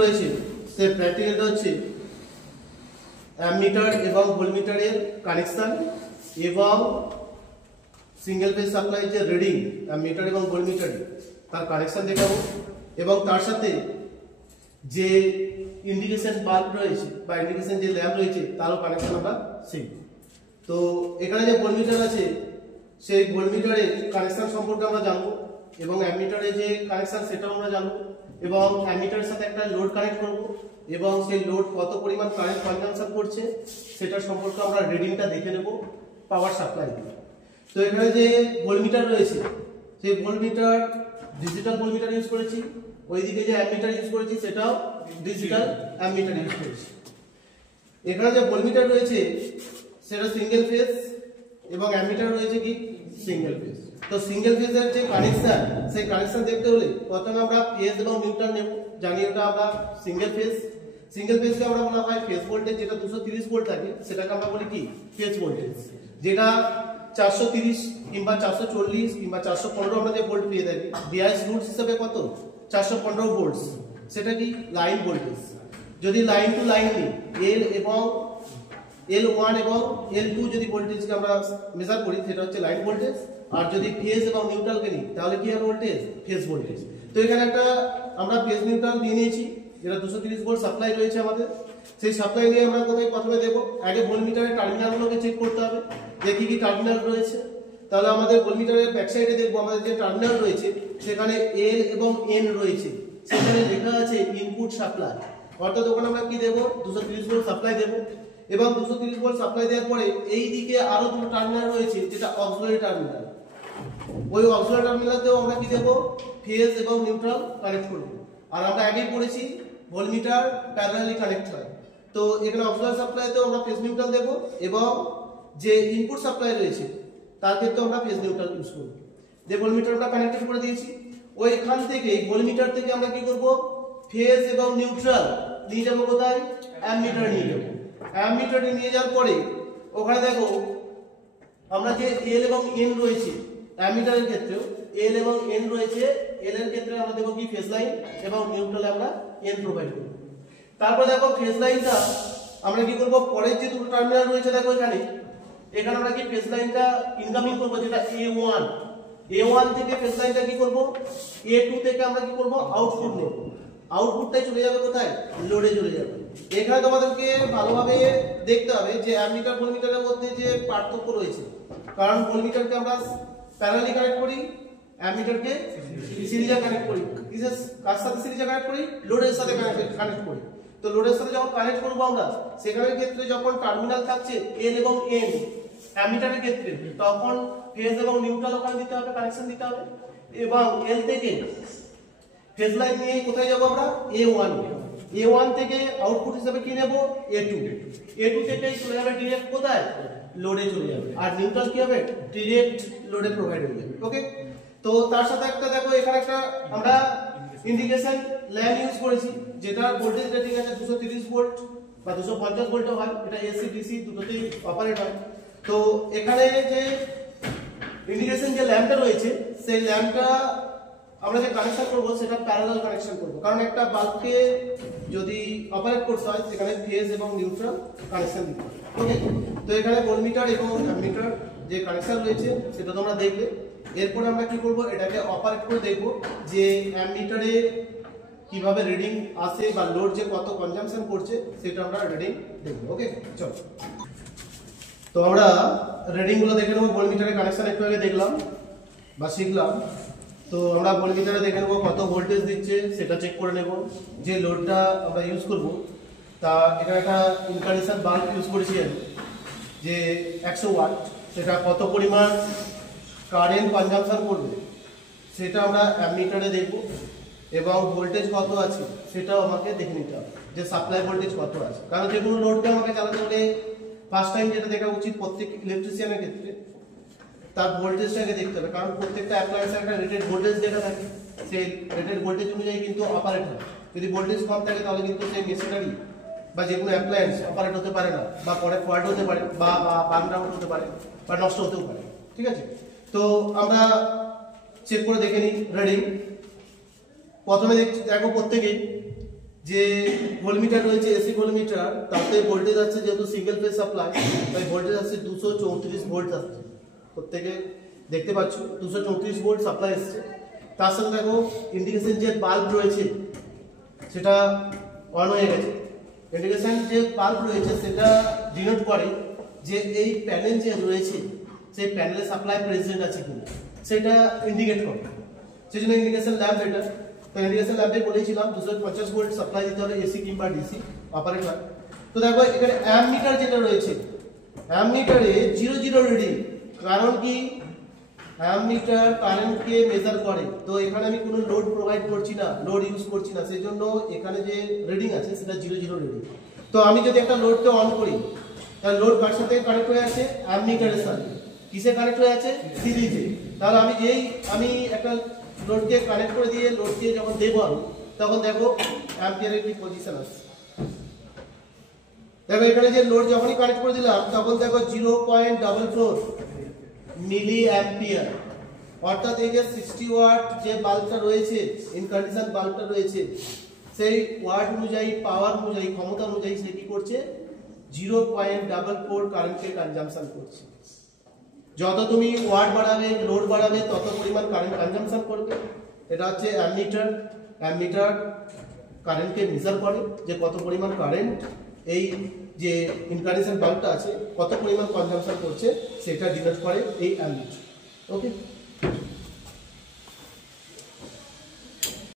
রয়েছে সে প্র্যাকটিক্যালটা হচ্ছে অ্যামমিটার এবং ভোল্টমিটারের কানেকশন এবং সিঙ্গেল ফেজ সাপ্লাই যে রিডিং অ্যামমিটার এবং ভোল্টমিটারে তার কানেকশন দেখাবো এবং তার সাথে যে ইন্ডিকেশন বাল্ব রয়েছে বা ইন্ডিকেশন যে ল্যাম্প রয়েছে তারও কানেকশন আমরা শিখব। তো এখানে যে ভোল্টমিটার আছে সেই ভোল্টমিটারের কানেকশন সম্পর্কে আমরা জানবো এবং অ্যামমিটারের যে কানেকশন সেটাও আমরা জানবো এবং অ্যামমিটারের সাথে একটা লোড কানেক্ট করব এবং সেই লোড কত পরিমাণ কারেন্ট কনজাম্পশন করছে সেটা সম্পর্কে আমরা রিডিংটা দেখে নেব পাওয়ার সাপ্লাই দিয়ে। তো এখানে যে ভোল্টমিটার রয়েছে সেই ভোল্টমিটার ডিজিটাল ভোল্টমিটার ইউজ করেছি, ওইদিকে যে অ্যামমিটার ইউজ করেছি সেটাও ডিজিটাল অ্যামমিটার ইউজ করেছি। এখানে যে ভোল্টমিটার রয়েছে সেটা সিঙ্গেল ফেজ এবং অ্যামমিটার রয়েছে কি সিঙ্গেল ফেজ। তো সিঙ্গেল ফেজের যে কানেকশন সেই কানেকশন দেখতে হলে প্রথমে আমরা ফেজ এবং নিউট্রাল নেব, জানি ওটা আমরা সিঙ্গেল ফেজ। সিঙ্গেল ফেজকে আমরা বলা হয় ফেজ ভোল্টেজ, যেটা 230 ভোল্ট থাকে সেটাকে আমরা বলি কি ফেজ ভোল্টেজ। যেটা 430 কিংবা 440 কিংবা 415 আমরা যে ভোল্ট পেয়ে থাকি ডিআইএস রুলস হিসেবে কত 415 ভোল্ট, সেটা কি লাইন ভোল্টেজ। যদি লাইন টু লাইন নিই এল এবং L1 এবং L2 যদি ভোল্টেজকে আমরা মেজার করি সেটা হচ্ছে লাইন ভোল্টেজ, আর যদি ফেজ এবং নিউট্রালকে নিই তাহলে কি হবে ভোল্টেজ ফেজ ভোল্টেজ। তো এখানে একটা আমরা ফেজ নিউট্রাল নিয়ে নিয়েছি, যেটা 230 ভোল্ট সাপ্লাই রয়েছে আমাদের। সেই সাপ্লাই নিয়ে আমরা কোথায় প্রথমে দেব, আগে ভোল্টমিটারের টার্মিনালগুলোকে চেক করতে হবে যে কি কি টার্মিনাল রয়েছে। তাহলে আমাদের ভোল্টমিটারের ব্যাক সাইডে দেখবো আমাদের যে টার্মিনাল রয়েছে সেখানে L এবং N রয়েছে, সেখানে লেখা আছে ইনপুট সাপ্লাই, অর্থাৎ ওখানে আমরা কি দেব 230 ভোল্ট সাপ্লাই দেব এবং 230 ভোল্ট সাপ্লাই দেওয়ার পরে এই দিকে আরো দুটো টার্মিনাল রয়েছে যেটা অক্সিলারি টার্মিনাল। ওই অক্সিলারি টার্মিনালতেও আমরা কি দেব ফেজ এবং নিউট্রাল কানেক্ট করব। আর আমরা আগেই পড়েছি ভোল্টমিটার প্যারালালি কানেক্ট হয়, তো এখানে অক্সিলারি সাপ্লাইতেও আমরা ফেজ নিউট্রাল দেব এবং যে ইনপুট সাপ্লাই রয়েছে তার ক্ষেত্রে আমরা ফেজ নিউট্রাল ইউজ করব। যে ভোল্টমিটার আমরা কানেক্টেড করে দিয়েছি ওইখান থেকে ভোল্টমিটার থেকে আমরা কি করব ফেজ এবং নিউট্রাল নিয়ে যাব কোথায় অ্যামমিটার নিয়ে যাব। অ্যামমিটারে নিয়ে যাওয়ার পরে ওখানে দেখো আমরা যে L এবং N রয়েছে অ্যামমিটারের ক্ষেত্রেও L এবং N রয়েছে, L এর ক্ষেত্রে আমরা দেব কি ফেজ লাইন এবং নিউট্রালে আমরা N প্রোভাইড করব। তারপর দেখো ফেজ লাইনটা আমরা কি করব পরের যে দুটো টার্মিনাল রয়েছে দেখো এখানে আমরা কি ফেজ লাইনটা ইনকামিং করব যেটা A1 থেকে ফেজ লাইনটা কি করব A2 থেকে আমরা কি করব আউটপুট নেব, আউটপুটটাই চলে যাবে কোথায় লোডে চলে যাবে। এখানে তোমাদেরকে ভালোভাবে দেখতে হবে যে অ্যামমিটার ভোল্টমিটারের মধ্যে যে পার্থক্য রয়েছে, কারণ ভোল্টমিটারকে আমরা প্যারালালি কানেক্ট করি, অ্যামমিটারকে সিরিজে কানেক্ট করি। কিসের কার সাথে সিরিজে কানেক্ট করি লোডের সাথে কানেক্ট করি। তো লোডের সাথে যখন কানেক্ট করব আমরা সেখানের ক্ষেত্রে যখন টার্মিনাল থাকছে L এবং N অ্যামমিটারের ক্ষেত্রে তখন ফেজ এবং নিউট্রাল ওখানে দিতে হবে, কানেকশন দিতে হবে এবং L থেকে ফেজ লাইন নিয়ে কোথায় যাব আমরা A1 থেকে আউটপুট হিসেবে কি নেব A2 থেকে চলে যাবে ডাইরেক্ট কোথায় লোডে চলে যাবে, আর নিউট্রাল কি হবে ডাইরেক্ট লোডে প্রোভাইড হয়ে যাবে। ওকে, তো তার সাথে একটা দেখো এখানে একটা আমরা ইন্ডিকেশন ল্যাম্প ইউজ করেছি যেটা ভোল্টেজ রেটিং আছে 230 ভোল্ট বা 250 ভোল্টও হয়, এটা এসি ডিসি দুটোতেই অপারেট হয়। তো এখানে যে ইন্ডিকেশন যে ল্যাম্পটা রয়েছে সেই ল্যাম্পটা আমরা যে কানেকশন করব সেটা প্যারালাল কানেকশন করব, কারণ একটা বাল্বকে যদি অপারেট করতে হয় সেখানে ফেজ এবং নিউট্রাল কানেকশন দিতে হবে। ওকে, তো এখানে ভোল্টমিটার এবং অ্যামমিটার যে কানেকশন রয়েছে সেটা তোমরা দেখবে। এরপর আমরা কি করব এটাকে অপারেট করে দেখব যে অ্যামমিটারে কিভাবে রিডিং আসে বা লোড যে কত কনজাম্পশন করছে সেটা আমরা রিডিং দেখব। ওকে, চলো তো আমরা রিডিং গুলো দেখে নেব। ভোল্টমিটারের কানেকশন একটু আগে দেখলাম বা শিখলাম, তো আমরা ভোল্টমিটারে দেখে নেব কত ভোল্টেজ দিচ্ছে সেটা চেক করে নেব। যে লোডটা আমরা ইউজ করব তা এখানে একটা ইনকান্ডেশন বাল্ব ইউজ করেছি আমি যে 100 ওয়াট, সেটা কত পরিমাণ কারেন্ট কনজাম্পশন করবে সেটা আমরা অ্যামমিটারে দেখব এবং ভোল্টেজ কত আছে সেটাও আমাকে দেখে নিতে হবে যে সাপ্লাই ভোল্টেজ কত আছে, কারণ যে কোনো লোডকে আমাকে চালাতে হলে ফার্স্ট টাইম যেটা দেখা উচিত প্রত্যেক ইলেকট্রিশিয়ানের ক্ষেত্রে তার ভোল্টেজটাকে দেখতে হবে, কারণ প্রত্যেকটা অ্যাপ্লায়েন্সের একটা রেটেড ভোল্টেজ দেখা থাকে, সেই রেটেড ভোল্টেজ অনুযায়ী কিন্তু অপারেট হয়। যদি ভোল্টেজ কম থাকে তাহলে কিন্তু সেই মেশিনারি বা যে কোনো অ্যাপ্লায়েন্স অপারেট হতে পারে না বা পরে ফল্ট হতে পারে বা বার্ন আউট হতে পারে বা নষ্ট হতেও পারে। ঠিক আছে, তো আমরা চেক করে দেখে নিই রিডিং। প্রথমে দেখো প্রত্যেকেই যে ভোল্টমিটার রয়েছে এসি ভোল্টমিটার, তাতে ভোল্টেজ আছে যেহেতু সিঙ্গেল ফেজ সাপ্লাই, তাই ভোল্টেজ আছে 234 ভোল্ট আসছে। প্রত্যেকে দেখতে পাচ্ছ 234 ভোল্ট সাপ্লাই আসছে। তার সাথে দেখো ইন্ডিকেশন যে বাল্ব রয়েছে সেটা অন হয়ে গেছে। ইন্ডিকেশন যে বাল্ব রয়েছে সেটা ডিনোট করে যে এই প্যানেল যে রয়েছে সেই প্যানেলে সাপ্লাই প্রেজেন্ট আছে কিনা সেটা ইন্ডিকেট করে। সেই জন্য ইন্ডিকেশন ল্যাম্প এটা। তো ইন্ডিকেশন ল্যাম্পে বলেছিলাম 250 ভোল্ট সাপ্লাই দিতে হবে এসি কিংবা ডিসি অপারেটর। তো দেখো এখানে অ্যামমিটার যেটা রয়েছে, অ্যামমিটারে 00 রিডিং। কারণ কি, অ্যামমিটার কারেন্টকে মেজার করে। তো এখানে আমি কোনো লোড প্রোভাইড করছি না, লোড ইউজ করছি না, সেজন্য এখানে যে রিডিং আছে সেটা 00 রিডিং। তো আমি যদি একটা লোডকে অন করি তাহলে লোড কার সাথে কানেক্ট হয়ে আছে, অ্যামমিটারের সাথে। কিসে কানেক্ট হয়ে আছে, সিরিজে। তাহলে আমি একটা লোডকে কানেক্ট করে দিয়ে লোডকে যখন দেবো আমি, তখন দেখো অ্যাম্পিয়ারের কি পজিশন আছে। দেখো এখানে যে লোড যখনই কানেক্ট করে দিলাম তখন দেখো 0.44 মিলি অ্যাম্পিয়ার। অর্থাৎ এই যে 60 ওয়াট যে বাল্বটা রয়েছে, ইনকন্ডিশন বাল্বটা রয়েছে, সেই ওয়াট অনুযায়ী, পাওয়ার অনুযায়ী, ক্ষমতা অনুযায়ী সে কি করছে, 0.44 কারেন্টকে কনজাম্পশন করছে। যত তুমি ওয়াট বাড়াবে, লোড বাড়াবে, তত পরিমাণ কারেন্ট কনজাম্পশন করবে। এটা হচ্ছে অ্যামমিটার। অ্যামমিটার কারেন্টকে মেজার করে যে কত পরিমাণ কারেন্ট এই যে ইনকান্ডেশন বাল্বটা আছে কত পরিমাণ কনজাম্পশন করছে, সেটা ডিনোট করে এই অ্যামমিটার। ওকে।